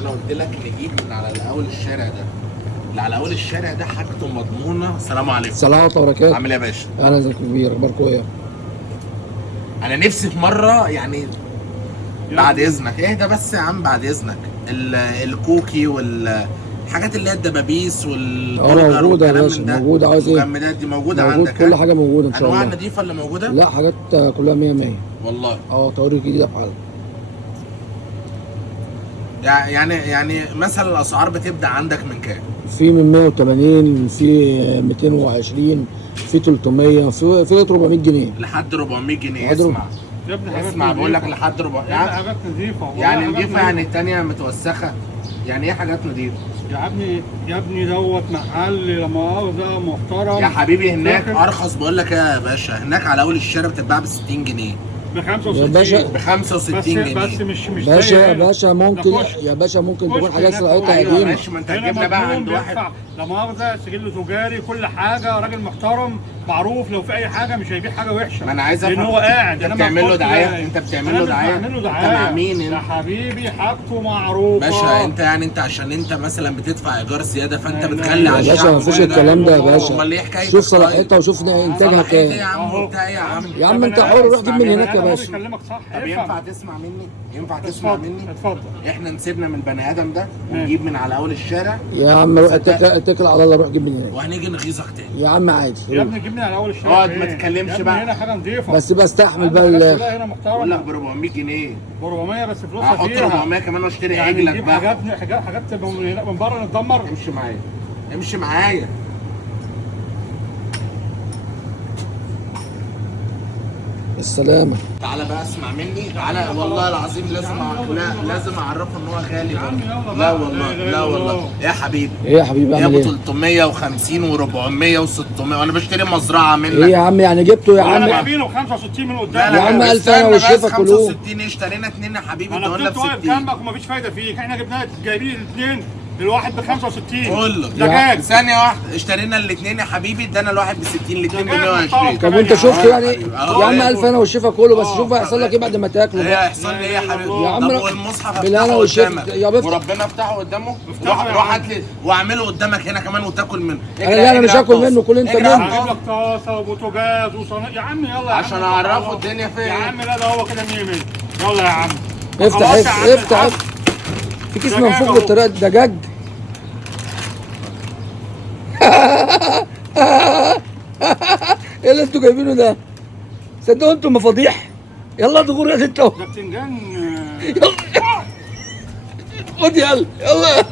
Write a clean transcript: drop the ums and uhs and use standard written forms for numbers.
انا قلت لك نجيب من على اول الشارع ده، اللي على اول الشارع ده حاجته مضمونه. السلام عليكم. السلام عليكم وبركاته. عامل ايه يا باشا؟ اهلا ازيك يا كبير، اخباركم ايه؟ انا نفسي في مره يعني بعد اذنك اهدى بس يا عم، بعد اذنك الكوكي والحاجات اللي هي الدبابيس والبرجر موجوده يا والكلام باشا، من ده، موجوده. عايز ايه؟ المجمدات دي موجوده موجود عندك؟ كل حاجه موجوده ان شاء الله. انواع نضيفه اللي موجوده؟ لا، حاجات كلها 100 100 والله. تواريخ جديده بحالها. يعني مثلا الاسعار بتبدا عندك من كام؟ في من 180، في 220، في 300، في 400 جنيه لحد 400 جنيه. لحد اسمع يا ابني حاجات اسمع، بقول لك نضيفة. لحد 400 يعني حاجات نظيفة يعني نضيفه، يعني التانية متوسخه. يعني ايه حاجات نضيفه؟ يا ابني دوت محل لا مؤاخذة محترم يا حبيبي هناك داخل ارخص، بقول لك يا باشا هناك على اول الشارع بتتباع ب 60 جنيه، ب يا 65 باشا. ب 65 بس جنيه. بس مش باشا زي يا هنا. باشا ده ممكن، كشك. يا باشا ممكن تكون كشك حاجات هناك صلاحيتها ايوه قديمه. ماشي، ما انت هنا هتجيبنا بقى مضمون عند واحد. بيدفع لا مؤاخذة سجل تجاري كل حاجة، راجل محترم معروف، لو في أي حاجة مش هيبيع حاجة وحشة. ما انا عايز افهم، لأن هو قاعد. انت أنا بتعمل له بحط- دعايه؟ انت بتعمل له أنا مش دعايه؟ بعمل له انت دعاية. مع مين يا انت؟ حبيبي حاجته معروفة. باشا انت يعني انت عشان انت مثلا بتدفع ايجار زياده فانت لا، لا، بتغلي يا على يا الشعب. باشا مفيش وكده. الكلام ده يا باشا. امال ايه حكايتك؟ شوف صلاحيتها وشوف انتاجها صلاحيتها ايه يا كام. عم وبتاع ايه يا عم؟ يا عم انت بني حر، آدم روح جيب من اسمع هناك يا بني آدم باشا. بيكلمك صح. طب افهم. ينفع تسمع مني؟ ينفع تسمع اتفضل مني؟ اتفضل. احنا نسيبنا من البني ادم ده ونجيب من على اول الشارع يا عم روح صدق. اتكل على الله، روح جيب من هناك وهنيجي نغيظك تاني. يا عم عادي. يا ابني جبني على اول الشارع. اقعد ما تتكلمش يا ابني بقى. هنا حاجه نظيفه. بس بستحمل بقى هنا بقول محترمه. لك ب 400 جنيه ب 400 بس فلوسها هحط فيها. 400 كمان واشتري يعني عجلك نجيب بقى. حاجات من بره نتدمر. امشي معايا، امشي معايا. السلامة. تعالى بقى اسمع مني، تعالى والله العظيم لازم اعرفه ان هو غالي يا عم برضه. يلا لا بقى. والله لا، لا، لا لا. والله يا حبيبي. ايه يا حبيبي يا اعمل ابو ايه؟ 350 و400 و600 وانا بشتري مزرعه منك. ايه يا عم يعني جبته يا انا عم؟ جايبينه ب 65 من قدام. يا عم ألف استنى أنا بس، والشفا كلوه. 65 اشترينا اتنين يا حبيبي انا ادونا ب فضلت واقف 60. جنبك ومفيش فايده فيك. احنا جبناه جايبين الاثنين الواحد ب 65. قول له دجاج. ثانيه واحده، اشترينا الاثنين يا حبيبي ادانا الواحد ب 60 الاثنين ب دجاج 120. محترم. طب وانت شفت يعني؟ أهو. يا عم ألف أنا والشفا كله، بس شوف هيحصل لك ايه بعد ما تاكله ايه بقى. هيحصل لي ايه يا حبيبي؟ يا عم طب روح. والمصحف بالله افتحه والشفا. قدامك يا بفتح. وربنا افتحه قدامه. افتحه يا روح عم. هات لي واعمله قدامك هنا كمان وتاكل منه. لا انا مش هاكل منه، كل انت منه. هجيب لك طاسه وبوتاجاز وصينيه يا عم. يلا يا عم عشان اعرفه الدنيا فين. يا عم لا ده هو كده 100 100. يلا يا عم. افتح خلاص يا عم، افتح العب. في كيس دجاج منفوخ اهو. بالطريقة دجاج. ايه اللي انتوا جايبينه ده؟ صدقوا انتوا مفاضيح. يلا دغور يا ستة. ده بتنجان. يلا خد يلا يلا.